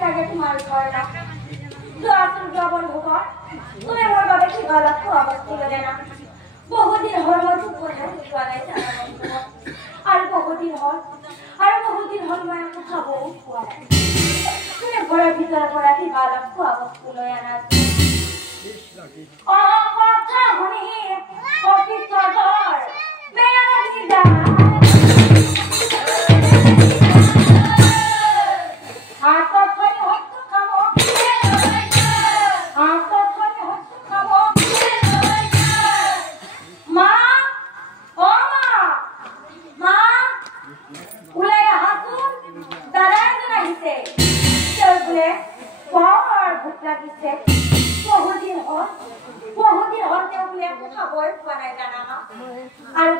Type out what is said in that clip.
চাগে তোমাৰ ঘৰ না যোৱাচোন জবন ভোগৰ তুমি মোৰ বাবে কিবা অলপ খোৱা বস্তু ল'লে না বহুদিন হ'ল মই দুপৰীয়া যোৱা নাই জানা আৰু বহুদিন হ'ল মই একো খাবও পোৱা নাই তুমি ঘৰৰ ভিতৰৰ পৰা কিবা অলপ খোৱা বস্তু লৈ আনা কথা শুনি অতি চদৰ বেয়া লাগি যায় বহুদিন হ'ল তেওঁ বোলে খাবই পোৱা নাই জানা আৰু